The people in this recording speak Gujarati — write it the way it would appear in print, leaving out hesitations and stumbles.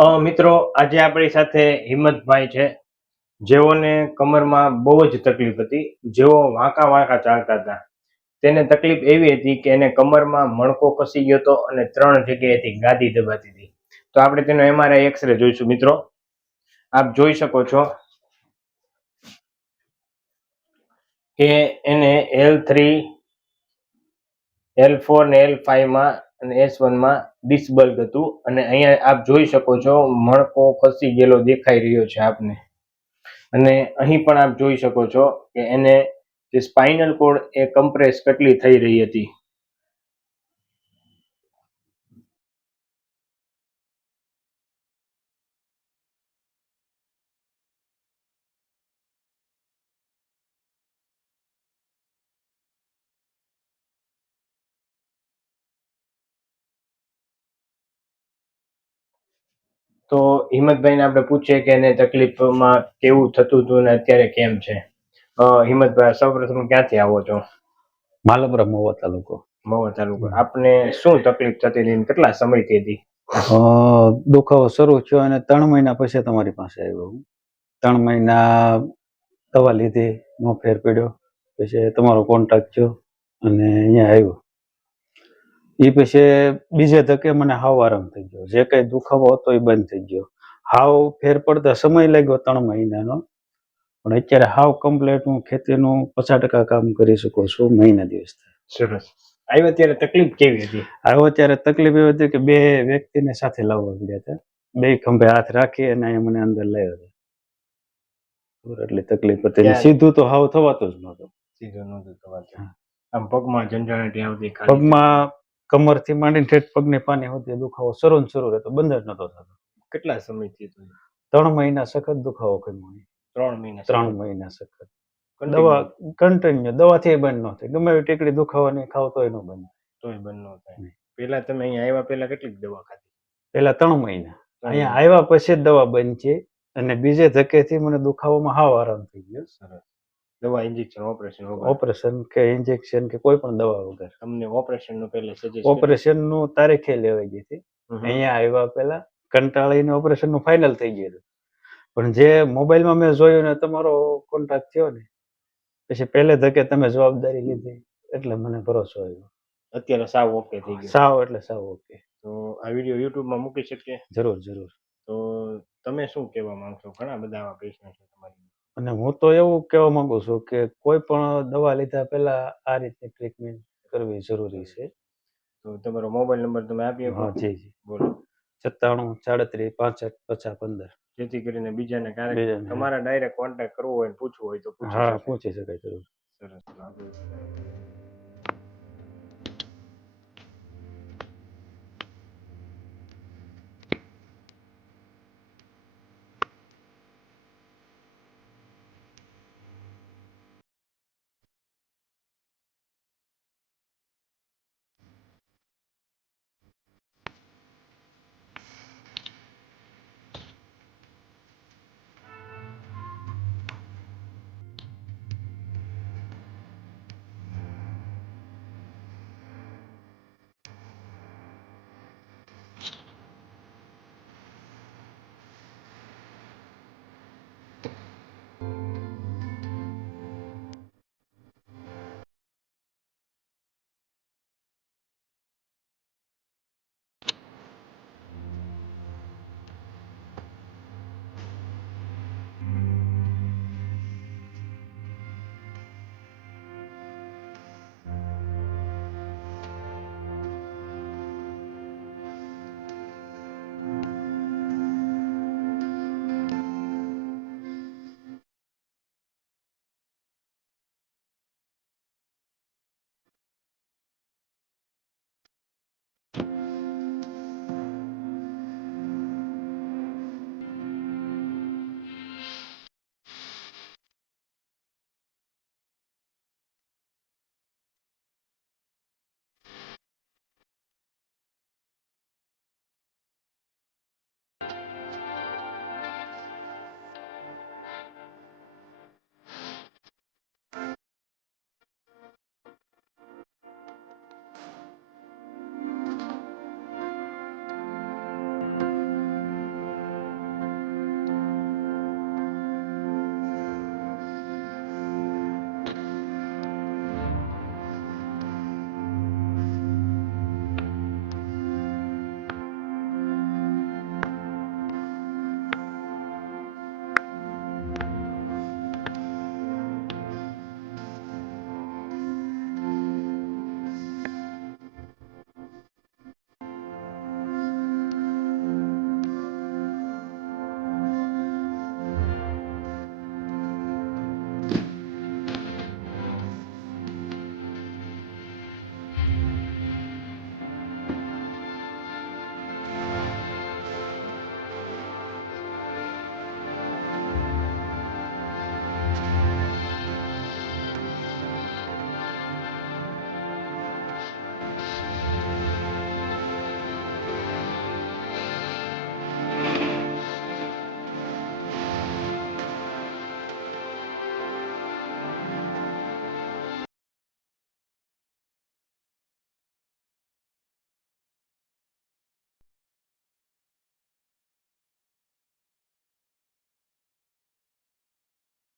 મિત્રો આજે આપણી સાથે હિંમતભાઈ છે, જેઓને કમરમાં બહુ જ તકલીફ હતી. જેઓ વાંકા વાંકા ચાલતા હતા. તેને તકલીફ એવી હતી કે એને કમરમાં મણકો કસી ગયો હતો અને 3 જગ્યાએથી ગાદી દબાતી હતી. તો આપણે તેનો MRI એક્સરે જોઈશું. મિત્રો આપ જોઈ શકો છો કે એને L3, L4 ને L5 માં અને S1 માં ડિસબલ્ક હતું. અને અહીંયા આપ જોઈ શકો છો મણકો ખસી ગયેલો દેખાઈ રહ્યો છે આપને. અને અહીં પણ આપ જોઈ શકો છો કે એને જે સ્પાઇનલ કોર્ડ એ કમ્પ્રેસ કેટલી થઈ રહી હતી. તો હિંમતભાઈને આપણે પૂછીએ કે એને તકલીફમાં કેવું થતું હતું અને અત્યારે કેમ છે. હિંમતભાઈ, સૌપ્રથમ ક્યાંથી આવો છો? માલપુરા મહુવા તાલુકો. મહુવા તાલુકો. આપને શું તકલીફ થતી હતી? કેટલા સમયથી હતી? દુખાવો શરૂ થયો અને 3 મહિના પછી તમારી પાસે આવ્યો હું. 3 મહિના દવા લીધી, નો ફેર પડ્યો. પછી તમારો કોન્ટેક્ટ થયો અને અહીંયા આવ્યો. એ પછી બીજે ધકે મને હાવ આરામ થઈ ગયો. જે કઈ દુખાવો હતો એ બંધ થઈ ગયો. હાવ ફેર પડતા સમય લાગ્યો 3 મહિનાનો, પણ અત્યારે હાવ કમ્પ્લીટ હું ખેતીનું 50% કામ કરી શકું છું. મહિના દિવસ થાય. સરસ. આવ્યો ત્યારે તકલીફ કેવી હતી? આવ્યો ત્યારે તકલીફ એવી હતી કે 2 વ્યક્તિને સાથે લાવવા પડ્યા હતા. 2 ખંભે હાથ રાખી અને અહીંયા મને અંદર લાવ્યો હતો. એટલી તકલીફ હતી. સીધું તો હાવ થવાતું જ નહોતું. સીધું નહોતું થવાતું. આમ પગમાં ઝંઝણાટી આવતી? પગમાં કમરથી માંડીને ઠેઠ પગની પાની સુધી દુખાવો શરૂ રહેતો, બંધ જ નતો થતો. કેટલા સમયથી હતું? 3 મહિના સખત દુખાવો કર્યો. 3 મહિના સખત દવા કન્ટિન્યુ. દવાથી બંધ ન થાય. ગમે એવી ટીકડી દુખાવાની ખાવ તોય ન બંધ થાય. પેલા તમે અહીંયા આવ્યા પેલા કેટલી દવા ખાધી? પેલા 3 મહિના. અહીંયા આવ્યા પછી જ દવા બંધ છે. અને બીજે ધક્કેથી મને દુખાવામાં હાવ આરામ થઈ ગયો. સરસ. દવા, ઇન્જેક્શન, ઓપરેશન કે ઇન્જેક્શન કે કોઈ પણ દવા વગર. તમને ઓપરેશનનું પહેલે સજેસ્ટ? ઓપરેશનનું તારીખે લેવાઈ ગઈ હતી. અહીંયા આવ્યા પહેલા કંટાળીને ઓપરેશનનું ફાઇનલ થઈ ગયું હતું. પણ જે મોબાઈલમાં મેં જોયું ને તમારો કોન્ટેક્ટ થયો ને પછી પહેલે ધકે તમે જવાબદારી લીધી એટલે મને ભરોસો આવ્યો. અત્યારે સાવ ઓકે થઈ ગયું? સાવ એટલે સાવ ઓકે. તો આ વિડીયો યુટ્યુબમાં મૂકી શકીએ? જરૂર જરૂર. તો તમે શું કહેવા માંગશો? ઘણા બધા આવા પેશન્ટ છે તમારી. અને હું તો એવું કહેવા માંગુ છું કે કોઈ પણ દવા લીધા પહેલા આ રીતની ટ્રીટમેન્ટ કરવી જરૂરી છે. તો તમારો મોબાઈલ નંબર તમે આપી શકો? હા જી જી. બોલો. 97 37 65 50 15. જેથી કરીને બીજાને ક્યારેક તમારા ડાયરેક્ટ કોન્ટેક્ટ કરવો હોય, પૂછવું હોય તો હા પૂછી શકાય. જરૂર. સરસ.